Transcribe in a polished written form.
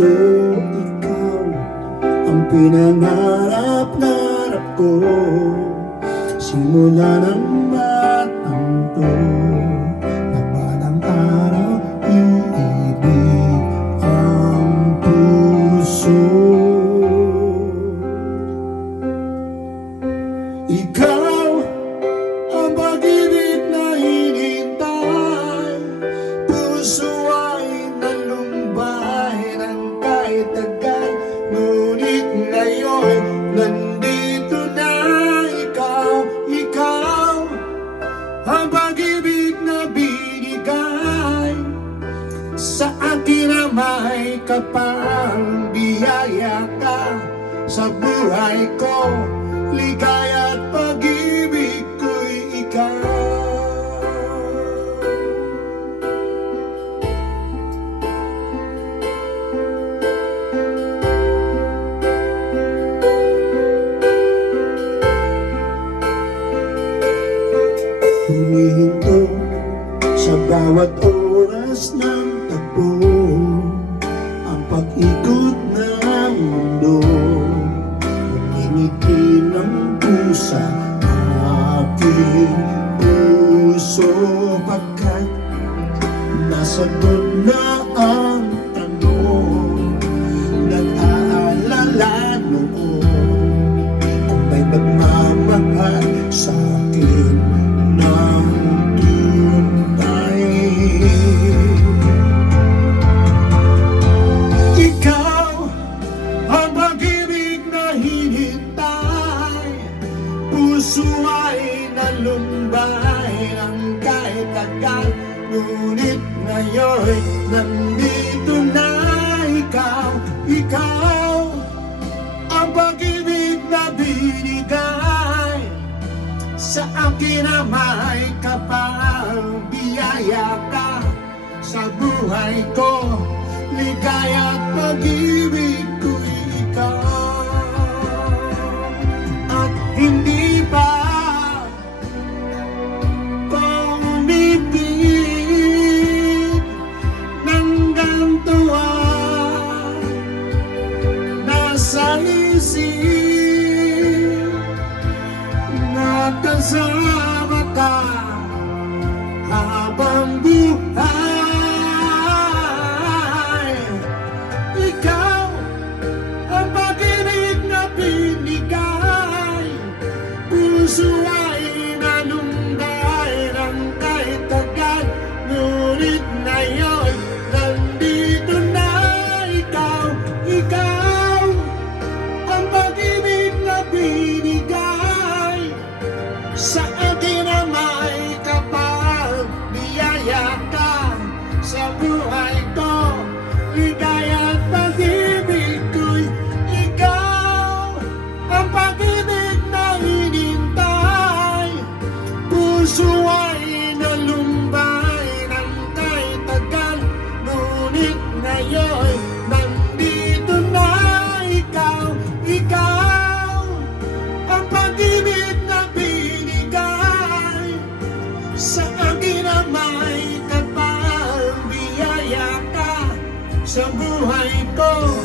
puso, ikaw ang pinangarap-ngarap ko. Simula ng matanto na balang araw, iibig ang puso. Ikaw ang pag-ibig na hinihintay, puso ay nalumbay ng kahit tagal, ngunit ngayon nandito na ikaw. Ikaw ang pag-ibig na binigay sa akin na may kapal, biyaya ka sa buhay ko, ligaya at pag-ibig ko'y ikaw. Humihinto sa bawat oras ng tagpo, ang pag-ikot ng mundo, ngingiti ng pusa ang aking puso, pagkat nasagot na ang tanong, nag-aalala noon kung may magmamahal sa akin ng tuntay. Ikaw ang pag-ibig na hinihintay, puso ay nalumbay ng kahit tagal, ngunit ngayon nandito na ikaw. Ikaw ang pag-ibig na binigay sa akin na may kapal, biyaya ka sa buhay ko, ligaya at pag-ibig ko'y ikaw. At hindi pa pumipig ng gantuwa, nasa isip na kasama ka habang buhay. Ikaw ang pag-ibig na binigay, puso ay nalumbay ng kahit tagal, ngunit ngayon nandito na ikaw. Ikaw ang pag-ibig na binigay sa akin na may kapal, biyaya ka sa buhay ko, ligaya at pag-ibig ko'y ikaw. Ang pag-ibig na hinintay, puso ay nalumbay ng kahit tagal, ngunit ngayon nandito na ikaw. Ikaw ang pag-ibig na binigay sa akin na may kapal, biyaya ka sa buhay ko,